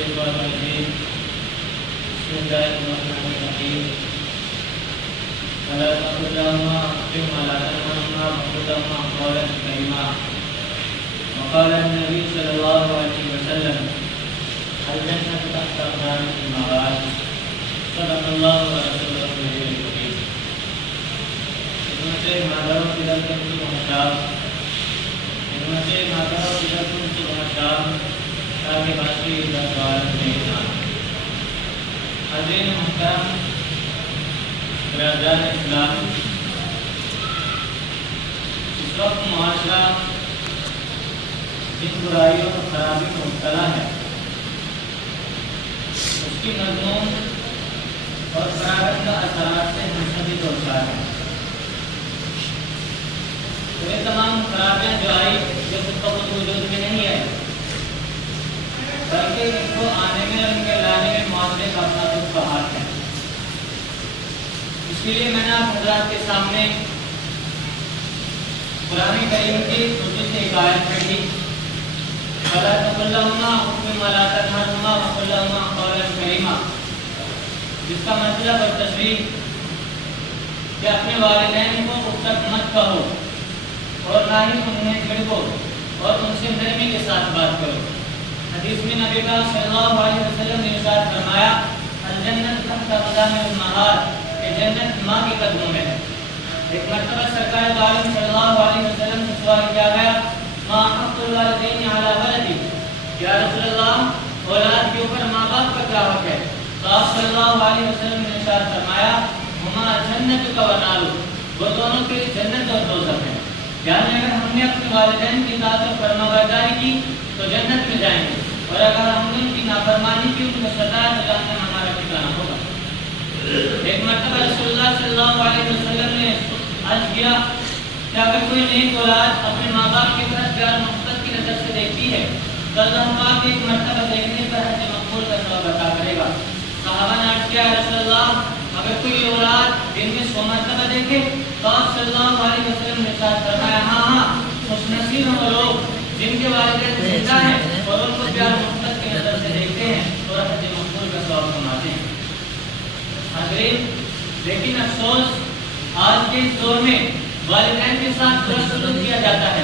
الشيطان الرجيم بسم الله الرحمن الرحيم ولا تقل لهما أف ولا تنهرهما وقل لهما قولا كريما وقال النبي صلى الله عليه وسلم الجنة تحت أقدام الأمهات صدق الله ورسوله النبي الكريم خدمت مادر پیرکن کی محتاج خدمت مادر پیرکن کی محتاج تاکہ باقی دربار میں حاضرین محترم برادران اسلام، اس وقت معاشرہ جن برائیوں اور خرابی میں مبتلا ہے اس کی مضمون اور فراغت کا اثرات سے منسلک ہوتا ہے. تو یہ تمام خرابیاں جو آئی یہ خود بخود وجود میں نہیں آئی، بلکہ ان کو آنے میں اور ان کے لانے میں معاشرے کا اپنا خود کا ہاتھ ہے. اس لیے میں نے آپ حضرات کے سامنے قرآن کریم کی چھوٹی سی ایک آیت پڑھی، وَلَا تَقُل لَّهُمَا أُفٍّ وَلَا تَنْهَرْهُمَا وَقُل لَّهُمَا قَوْلًا كَرِيمًا، جس کا مطلب اور تشریح کہ اپنے والدین کو اف تک مت کہو اور نہ ہی انہیں جھڑکو اور ان سے نرمی کے ساتھ بات کرو. حدیث میں نبی پاک صلی اللہ علیہ وسلم نے ارشاد فرمایا الجنت تحت اقدام الامہات، کہ جنت ماں کے قدموں میں ہے. ایک مرتبہ سرکار عالم صلی اللہ علیہ وسلم سے سوال کیا گیا ما حق الوالدین علی ولدی، یا رسول اللہ اولاد کے اوپر ماں باپ کا کیا حق ہے؟ تو آپ صلی اللہ علیہ وسلم نے ارشاد فرمایا ہما جنت کا ونار، وہ دونوں کے جنت اور دوزخ ہے. یعنی اگر ہم نے اپنے والدین کی اطاعت اور فرمانبرداری کی تو جنت میں جائیں گے، اور اگر ہم نے ان کی نافرمانی کی ان کو سزا تو جہنم ہمارا ٹھکانہ ہوگا. ایک مرتبہ رسول اللہ صلی اللہ علیہ وسلم نے عرض کیا کہ اگر کوئی نیک اولاد اپنے ماں باپ کی طرف پیار محبت کی نظر سے دیکھتی ہے تو اللہ پاک ایک مرتبہ دیکھنے پر حج مقبول کا ثواب عطا کرے گا. صحابہ نے عرض کیا رسول اللہ اگر کوئی اولاد دن میں 100 مرتبہ دیکھے تو آپ صلی اللہ علیہ وسلم نے ارشاد فرمایا ہاں خوش نصیب ہیں وہ لوگ جن کے والدین زندہ ہیں اور ان کو پیار محبت کی نظر سے دیکھتے ہیں اور حج مقبول کا ثواب کماتے ہیں. حاضرین، لیکن افسوس آج کے اس دور میں والدین کے ساتھ برا سلوک کیا جاتا ہے،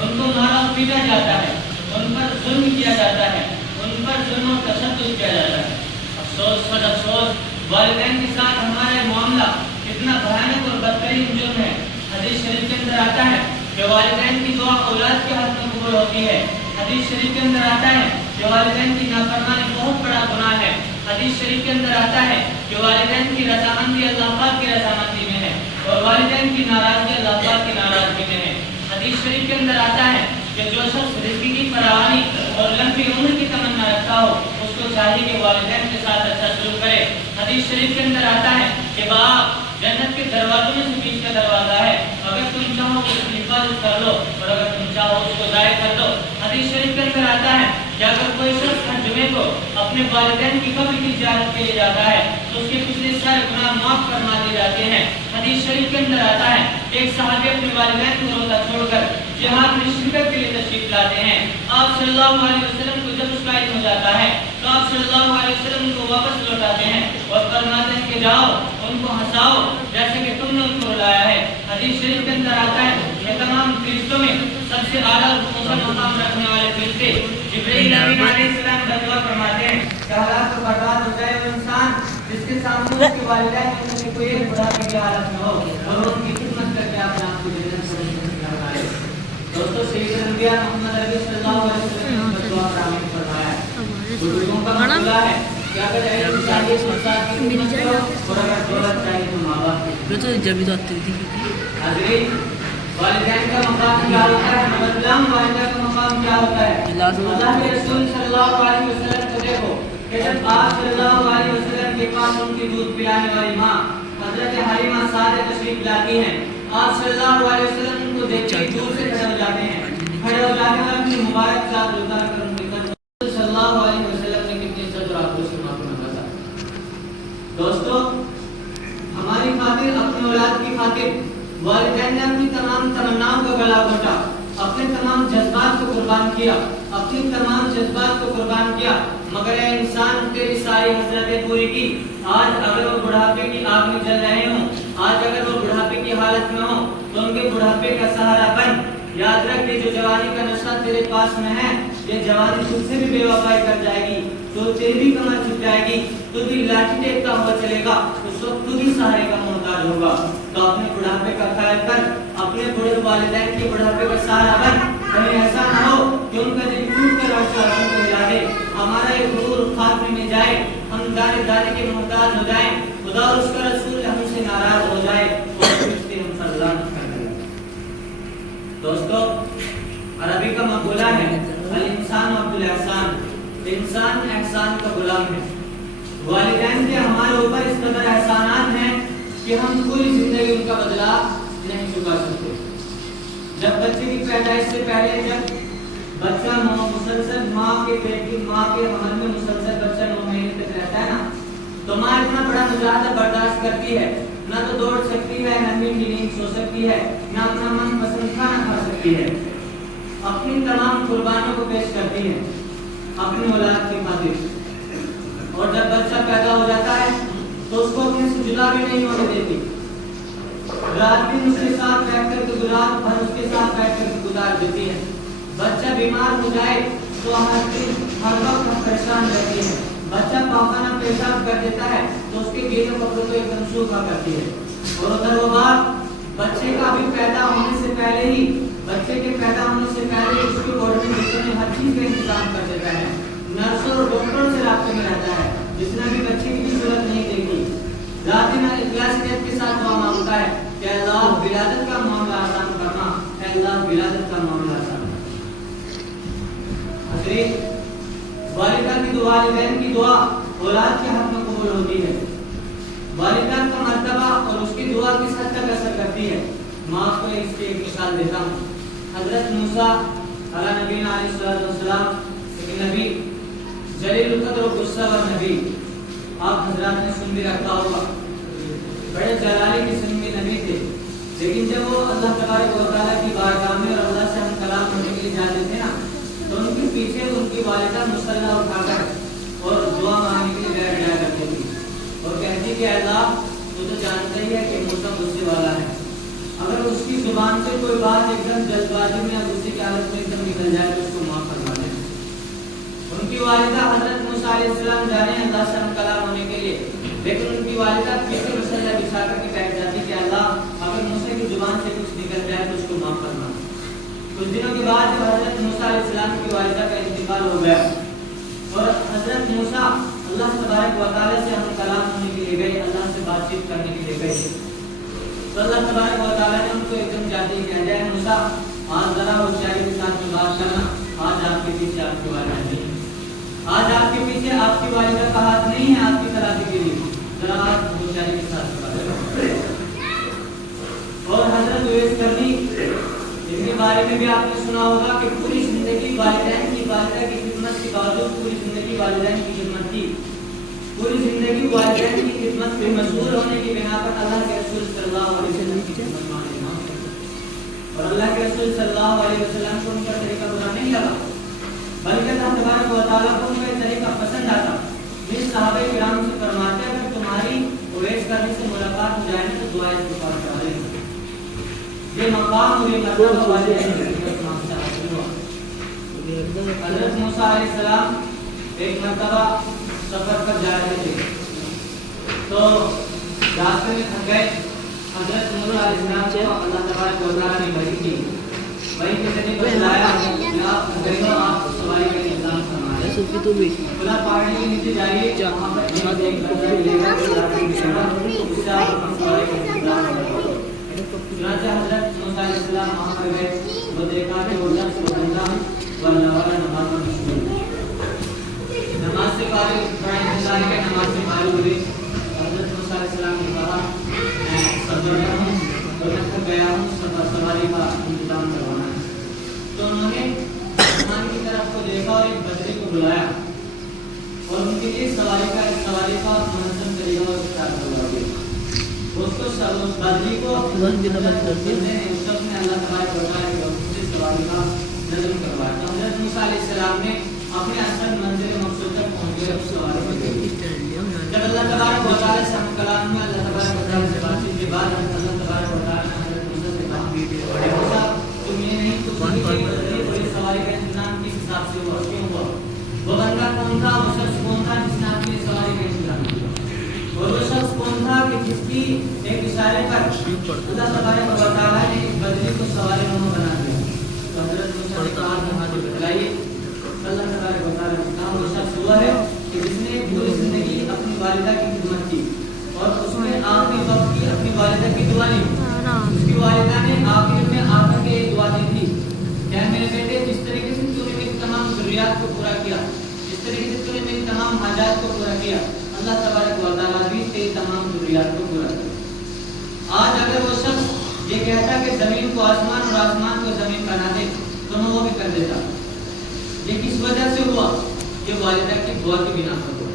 ان کو مارا پیٹا جاتا ہے، ان پر ظلم کیا جاتا ہے، ان پر ظلم و تشدد کیا جاتا ہے. افسوس پر افسوس والدین کے ساتھ ہمارا معاملہ کتنا بھیانک اور بدترین جرم ہے. حدیث شریف کے اندر آتا ہے کہ والدین کی دعا اولاد کے حق میں قبول ہوتی ہے. حدیث شریف کے اندر آتا ہے کہ والدین کی نافرمانی بہت بڑا گناہ ہے. حدیث شریف کے اندر آتا ہے کہ والدین کی رضامندی اللہ پاک کی رضامندی میں ہے اور والدین کی ناراضگی اللہ پاک کی ناراضگی میں ہے. حدیث شریف کے اندر آتا ہے کہ جو شخص رزق کی فراوانی اور لمبی عمر کی تمنا رکھتا ہو اس کو چاہیے کہ والدین کے ساتھ اچھا سلوک کرے. حدیث شریف کے اندر آتا ہے کہ باپ جنت کے دروازوں میں سے بیچ کا دروازہ ہے، اگر تم چاہو تو اس کی حفاظت کر لو اور اگر تم چاہو اس کو ضائع کر دو. حدیث شریف کے اندر آتا ہے کہ اگر کوئی شخص ہر جمعے کو اپنے والدین کی قبر کی زیارت کے لیے جاتا ہے تو اس کے پچھلے سارے گناہ معاف فرما دیے جاتے ہیں. حدیث شریف کے اندر آتا ہے ایک صحابی اپنے والدین کو روزہ چھوڑ کر جہاد میں شرکت کے لیے تشریف لاتے ہیں. آپ صلی اللہ علیہ وسلم کو جب اس کا علم ہو جاتا ہے تو آپ صلی اللہ علیہ وسلم ان کو واپس لوٹاتے ہیں اور فرماتے ہیں کہ جاؤ ان کو ہنساؤ جیسے کہ تم نے ان کو رلایا ہے. حدیث شریف کے اندر آتا ہے کہ تمام فرشتوں میں سب سے اعلیٰ مقام رکھنے والے فرشتے جبرائیل امین علیہ السلام دعا فرماتے ہیں کہ ہلاک و برباد ہو جائے وہ انسان جس کے سامنے اس کے والدین میں سے کوئی ایک بڑھانے کی حالت میں ہو اور ان کی خدمت کر کے اپنے آپ کو جنت سے نکالے. دوستو سید انبیاء محمد عربی صلی اللہ علیہ وسلم نے دعا تعمیر فرمایا ہے. بزرگوں کا مقولہ ہے کہ اگر علم چاہیے تو استاد کی خدمت کرو اور اگر دولت چاہیے تو ماں باپ کی. حاضرین، والدین کا مقام کیا ہوتا ہے؟ والدین کا مقام کیا ہوتا ہے؟ اللہ کے رسول صلی اللہ علیہ وسلم کو دیکھو کہ جب آپ صلی اللہ علیہ وسلم کے پاس ان کی دودھ پلانے والی ماں حضرت حلیمہ سعدیہ تشریف لاتی ہیں، آپ صلی اللہ علیہ وسلم ان کو دیکھ کے دور سے کھڑے ہو جاتے ہیں. کھڑے ہو جانے پر اپنی مبارک ذات اتار کر ان کے قدم صلی اللہ علیہ وسلم نے کتنی عزت اور آبرو سے معاف نوازا. دوستو، ہماری خاطر اپنے اولاد کی خاطر والدین نے اپنی تمام تمناؤں کا گلا گھونٹا، اپنے تمام جذبات کو قربان قربان کیا, اپنی تمام جذبات کو قربان کیا, مگر اے انسان تیری ساری حسرتیں پوری کی. آج اگر وہ بڑھاپے کی آگ میں جل رہے ہوں, آج اگر وہ بڑھاپے کی حالت میں ہوں, تو ان کے بڑھاپے کا سہارا بن. یاد رکھ کہ جو جوانی کا نشہ تیرے پاس میں ہے, یہ جوانی تجھ سے بھی بے وفائی کر جائے گی, تو تیری بھی کمر چھپ جائے گی, تو بھی لاٹھی ٹیکتا ہوا چلے گا, اس وقت تو بھی سہارے کا محتاج ہوگا. تو اپنے بڑھاپے کا خیال کر, اپنے بڑے والدین کے بڑھاپے کا سہارا بن. کہیں ایسا نہ ہو کہ ان کا دل ٹوٹ کر عرصہ کو ہلا دے, ہمارا یہ غرور خاتمے میں جائے, ہم دانے دانے کے محتاج ہو جائیں, خدا اور اس کا رسول ہم سے ناراض ہو جائے اور فرشتے ہم پر لعنت کرنے لگیں. دوستو, عربی کا مقولہ ہے الانسان عبد الاحسان, انسان احسان کا غلام ہے. والدین کے ہمارے اوپر اس قدر احسانات ہیں کہ ہم پوری زندگی ان کا بدلہ نہیں چکا سکتے. جب بچے کی پیدائش سے پہلے, جب بچہ مسلسل ماں کے پیٹ کی ماں کے حمل میں مسلسل بچہ 9 مہینے تک رہتا ہے نا, تو ماں اتنا بڑا مجاہدہ برداشت کرتی ہے, نہ تو دوڑ سکتی ہے, نہ نیند سو سکتی ہے, نہ اپنا من پسند کھانا کھا سکتی ہے, اپنی تمام قربانیوں کو پیش کرتی ہے اپنی اولاد کی خاطر. اور جب بچہ پیدا ہو جاتا ہے تو اس کو اپنے سے جدا بھی نہیں ہونے دیتی. رات دن اس کے ساتھ بیٹھ کر کے, رات بھر اس کے ساتھ بیٹھ کر کے گزار دیتی ہے. بچہ بیمار ہو جائے تو ہر دن ہر وقت پریشان رہتی ہے. بچہ پاخانہ پیشاب کر دیتا ہے تو اس کے گیلے کپڑوں کو ایک دم سوکھا کرتی ہے. اور ادھر وہ بات بچے کا بھی پیدا ہونے سے پہلے ہی, بچے کے پیدا ہونے سے پہلے اس کی باڈی میں ہر چیز کا انتظام کر دیتا ہے. نرسوں اور ڈاکٹروں سے رابطے میں رہتا ہے, جس نے بھی بچے کی بھی صورت نہیں دیکھی. رات دن اخلاص نیت کے ساتھ دعا مانگتا ہے کہ اللہ ولادت کا معاملہ آسان کرنا, اے اللہ ولادت کا معاملہ آسان کرنا. حضرت, والدہ کی دعا, والدین کی دعا اولاد کے حق میں قبول ہوتی ہے. والدہ کا مرتبہ اور اس کی دعا کس حد تک اثر کرتی ہے, میں آپ کو اس کی ایک مثال دیتا ہوں. حضرت موسیٰ علیہ نبینا علیہ السلام ایک نبی, جلیل القدر و غصہ و نبی, آپ حضرات نے سن بھی رکھا ہوگا, بڑے جلالی قسم کے نبی تھے. لیکن جب وہ اللہ تبارک و تعالیٰ کی بارگاہ میں اور اللہ سے ہم کلام کرنے کے لیے جاتے تھے نا, تو ان کے پیچھے ان کی والدہ مصلی اٹھا کر اور دعا مانگنے کے لیے بیٹھ جایا کرتی تھی اور کہتی کہ اللہ تو جانتا ہی ہے کہ موسیٰ غصے والا ہے, اگر اس کی زبان سے کوئی بات ایک دم جلد بازی میں یا غصے کی حالت میں ایک دم نکل جائے تو اس کو معاف فرما دیں. ان کی والدہ حضرت موسیٰ علیہ السلام جا رہے ہیں اللہ سے ہم کلام ہونے کے لیے, لیکن ان کی والدہ پیچھے مسئلہ بچھا کر کے بیٹھ جاتی کہ اللہ اگر موسیٰ کی زبان سے کچھ نکل جائے تو اس کو معاف فرما. کچھ دنوں کے بعد جب حضرت موسیٰ علیہ السلام کی والدہ کا انتقال ہو گیا اور حضرت موسیٰ اللہ تبارک و تعالیٰ سے ہم کلام ہونے کے لیے گئے, اللہ سے بات چیت کرنے کے لیے گئے, تو اللہ تبارک و تعالیٰ نے ان کو ایک دم جاتے ہی کہا جائے موسیٰ آج ذرا ہوشیاری کے ساتھ میں بات کرنا, آج آپ کے پیچھے آپ کی والدہ نہیں, آج آپ کے پیچھے آپ کی والدہ کا ہاتھ نہیں ہے آپ کی تلافی کے لیے, ذرا آپ ہوشیاری کے ساتھ بات کریں. اور حضرت اویس کرنی, ان کے بارے میں بھی آپ نے سنا ہوگا کہ پوری زندگی والدین کی, والدہ کی خدمت کے باوجود پوری زندگی والدین کی خدمت کی, پوری زندگی والدین کی خدمت میں مشغول ہونے کی بنا پر اللہ کے رسول صلی اللہ علیہ وسلم کی خدمت مانے, اور اللہ کے رسول صلی اللہ علیہ وسلم کو ان کا طریقہ برا نہیں لگا, بلکہ اللہ تبارک و تعالیٰ کو ان کا طریقہ پسند آتا. جن صحابہ کرام سے فرماتے ہیں اگر تمہاری اویس کرنے سے ملاقات ہو جائے تو دعا استغفار کرا لیں, یہ مقام اور یہ مرتبہ والدین کی خدمت سے حاصل ہوا. حضرت موسیٰ علیہ السلام ایک مرتبہ سفر پر جا رہے تھے, تو راستے میں تھک گئے. حضرت موسیٰ علیہ السلام کو اللہ تبارک و تعالیٰ نے وحی کی, وحی کے ذریعے بتلایا کہ آپ گئے ہو, آپ سواری کا انتظام فرمائیں, خدا پہاڑی کے نیچے جائیے, وہاں پر ایک بندہ ملے گا اس سے آپ سواری کا انتظام فرمائیں. چنانچہ حضرت موسیٰ علیہ السلام وہاں پر گئے, وہ دیکھا کہ وہ نفس و بندہ ورنہ والا نماز میں مشغول ہے. نماز سے فارغ, بڑا انتظار کے نماز سے فارغ ہوئے. حضرت موسیٰ علیہ السلام نے کہا میں سفر گیا ہوں اور میں تھک گیا ہوں, سواری کا انتظام کروانا ہے. تو انہوں نے آسمان کی طرف کو دیکھا اور ایک بدری کو بلایا اور ان کے لیے سواری کا منظم طریقہ اور اختیار کروا دیا. اس بدری کو اللہ تبارک و تعالیٰ کی طرف سے سواری کا نظم کروایا. موسیٰ علیہ السلام نے اپنے اصل منزل مقصود تک پہنچ گئے اس سوال میں جب اللہ تبارک و تعالیٰ سے ہم کلام میں اللہ تبارک و تعالیٰ سے بات چیت کے بعد اللہ تبارک و تعالیٰ نے حضرت موسیٰ سے کہا بڑے موسیٰ تم یہ نہیں پوچھیں کہ بڑی سواری کا انتظام کس حساب سے ہوا کیوں ہوا وہ بندہ کون تھا وہ شخص کون تھا جس نے اپنی سواری کا انتظام کیا اور وہ شخص کون تھا کہ جس کی ایک اشارے پر اللہ تبارک و تعالیٰ نے ایک بدلی کو سواری نما بنا دیا تو حضرت موسیٰ نے کہا کہ ہاں بتلائیے اللہ تبارک و تعالیٰ نے کہا وہ شخص ہوا ہے کہ جس نے پوری زندگی اپنی والدہ کی خدمت کی اور اس نے آخری وقت کی اپنی والدہ کی دعا لی اس کی والدہ نے آخر میں آ کر کے دعا دی تھی کہ میرے بیٹے جس طریقے سے تو نے میری تمام ضروریات کو پورا کیا جس طریقے سے تو نے میری تمام حاجات کو پورا کیا اللہ تبارک و تعالیٰ بھی تیری تمام ضروریات کو پورا کیا آج اگر وہ شخص یہ کہتا کہ زمین کو آسمان اور آسمان کو زمین بنا دے تو میں وہ بھی کر دیتا یہ کس وجہ سے ہوا یہ والدہ کی دعا کی بنا پر ہوا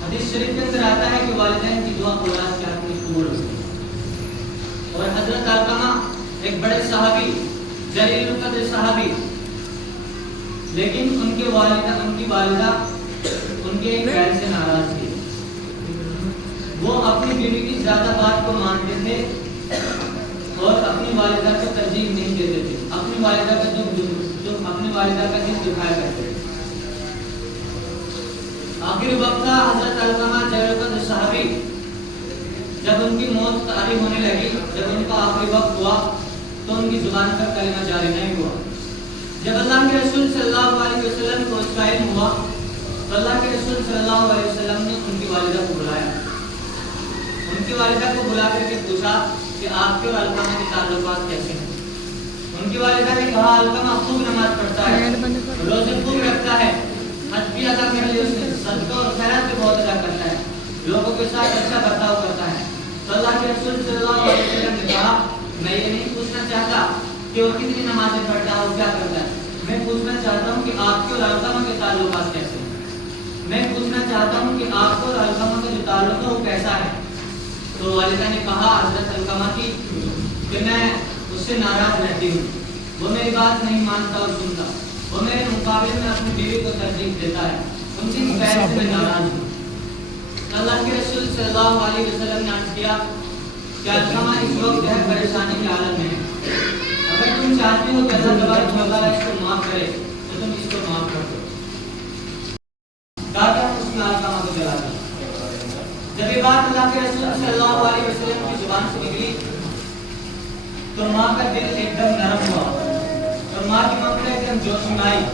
حدیث شریف کے اندر آتا ہے کہ والدین کی دعا اولاد کے ہاتھ میں قبول ہوتی ہے اور حضرت علقمہ ایک بڑے صحابی جلیل القدر صحابی لیکن ان کی والدہ ان کے فعل سے ناراض تھی وہ اپنی بیوی کی زیادہ بات کو مانتے تھے اور اپنی والدہ کو ترجیح نہیں دیتے تھے اپنی والدہ کا جو اپنی والدہ کا دل دکھایا کرتے تھے آخری وقت تھا حضرت علقمہ جلیل القدر صحابی جب ان کی موت طاری ہونے لگی جب ان کا آخری وقت ہوا تو ان کی زبان پر کلمہ جاری نہیں ہوا جب اللہ کے رسول صلی اللہ علیہ وسلم کو اس کا علم ہوا تو اللہ کے رسول صلی اللہ علیہ وسلم نے ان کی والدہ کو بلایا ان کی والدہ کو بلا کر کے پوچھا کہ آپ کے اور علقمہ کے تعلقات کیسے ہیں ان کی والدہ نے کہا علقمہ خوب نماز پڑھتا ہے روزے خوب رکھتا ہے حج بھی ادا کر لیا اس نے صدقہ اور خیرات بھی بہت ادا کرتا ہے لوگوں کے ساتھ اچھا برتاؤ کرتا ہے تو اللہ کے رسول صلی اللہ علیہ وسلم نے کہا میں یہ نہیں پوچھنا چاہتا کہ وہ کتنی نمازیں پڑھتا ہے اور کیا کرتا ہے میں پوچھنا چاہتا ہوں کہ آپ کے اور علقمہ کے تعلقات کیسے ہیں میں پوچھنا چاہتا ہوں کہ آپ کو اور علقمہ کا جو تعلق ہے وہ کیسا ہے تو والدہ نے کہا حضرت علقمہ کی کہ میں اس سے ناراض رہتی ہوں وہ میری بات نہیں مانتا اور سنتا وہ میرے مقابلے میں اپنی بیوی کو ترجیح دیتا ہے ان کی فیض سے میں ناراض ہوں اللہ کے رسول صلی اللہ علیہ وسلم نے عرض کیا کہ علقمہ اس وقت جو ہے پریشانی کے عالم میں ہے اگر تم چاہتے ہو کہ اللہ تبارک و تعالیٰ اس کو معاف کرے تو تم اس کو معاف کر دو کہا اس نے علقمہ کو جلا دیا جب یہ بات اللہ کے رسول صلی اللہ علیہ وسلم کی زبان سے نکلی تو ماں کا دل ایک دم نرم ہوا اور ماں کی ماں ایک دم جوش میں آئی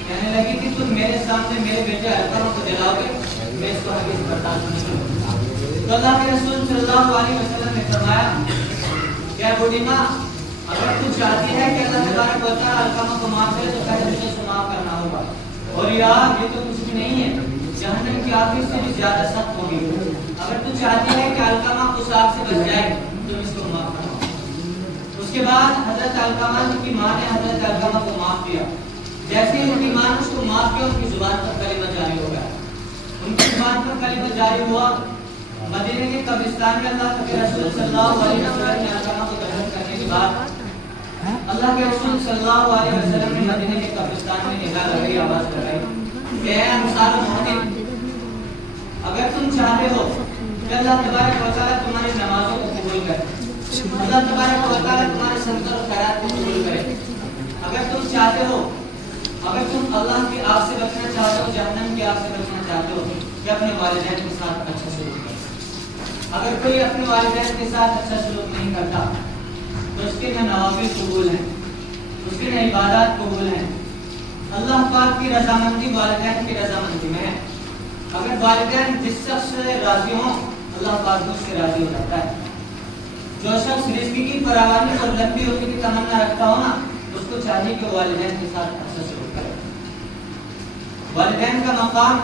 کہنے لگی کہ تم میرے سامنے میرے بیٹے علقمہ کو جلاؤ گے میں اس کو ہرگز برداشت نہیں کروں گا تو اللہ کے رسول صلی اللہ علیہ وسلم نے فرمایا کہ بوڑھی ماں اگر تو چاہتی ہے کہ اللہ تبارک و تعالیٰ علقمہ کو معاف کرے تو پہلے تجھے اس کو معاف کرنا ہوگا اور یار یہ تو کچھ بھی نہیں ہے جہنم کی آگ سے بھی زیادہ سخت ہوگی اگر تو چاہتی ہے کہ علقمہ اس آگ سے بچ جائے تو اس کو معاف کرنا اس کے بعد حضرت علقمہ کی ماں نے حضرت علقمہ کو معاف کیا جیسے ہی ان کی ماں نے اس کو معاف کیا ان کی زبان پر کلمہ جاری ہو گیا ان کی زبان پر کلمہ جاری ہوا مدینے کے قبرستان میں اللہ کے رسول صلی اللہ علیہ وسلم نے علقمہ کو دفن کرنے کے بعد اللہ کے رسول صلی اللہ علیہ وسلم نے مدینے کے قبرستان میں نگاہ لگائی آواز لگائی کہ اے انصار محمد اگر تم چاہتے ہو کہ اللہ تبارک و تعالیٰ تمہاری نمازوں کو قبول کرے اللہ تبارک و تعالیٰ تمہارے صدقہ اور خیرات کو قبول کرے اگر تم چاہتے ہو اگر تم اللہ کی آگ سے بچنا چاہتے ہو جہنم کی آگ سے بچنا چاہتے ہو کہ اپنے والدین کے ساتھ اچھا سلوک کرو اگر کوئی اپنے والدین کے ساتھ اچھا سلوک نہیں کرتا تو اس کے نہ نوافل قبول ہیں اس کے نہ عبادات قبول ہیں اللہ پاک کی رضامندی والدین کی رضامندی میں ہے اگر والدین جس شخص سے راضی ہوں اللہ پاک اس سے راضی ہو جاتا ہے جو شخص رزق کی فراوانی اور لمبی ہونے کی تمنا رکھتا ہو نا اس کو چاہیے کہ والدین کے ساتھ اچھا سلوک کرے والدین کا مقام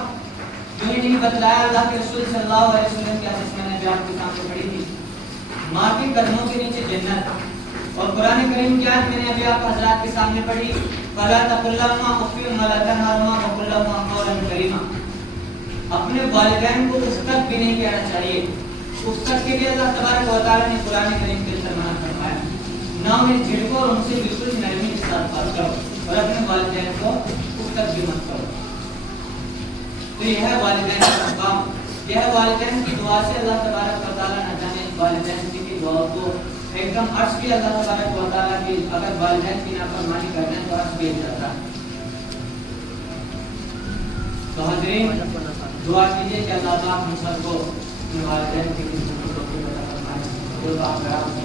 جو ہی نہیں بتلایا اللہ کے رسول صلی اللہ علیہ وسلم کی حدیث میں نے بھی آپ کے سامنے پڑھی تھی ماں کے قدموں کے نیچے جنت اور قرآن کریم کی آیت میں نے ابھی آپ حضرات کے سامنے پڑھی فَلَا تَقُلْ لَهُمَا أُفٍّ وَلَا تَنْهَرْهُمَا وَقُلْ لَهُمَا قَوْلًا كَرِيمًا اپنے والدین کو اس تک بھی نہیں کہنا چاہیے اس تک کے لیے اللہ تبارک و تعالیٰ نے قرآن کریم کے اندر منع فرمایا نہ انہیں جھڑکو اور ان سے بالکل نرمی کے ساتھ بات کرو اور اپنے والدین کو اکثر بھی مت کرو. تو یہ ہے والدین کا مقام. یہ ہے والدین کی دعا سے اللہ تبارک و تعالیٰ نہ جانے والدین کی دعا کو ایک دم عرش بھی اللہ تبارک و تعالیٰ کی اگر والدین کی نافرمانی کرنے تو عرش بھی جاتا ہے. تو حاضرین دعا کیجیے کہ اللہ پاک ہم سب کو اپنے والدین کی خدمت کو پورا فرمائے. جو آپ کرام سے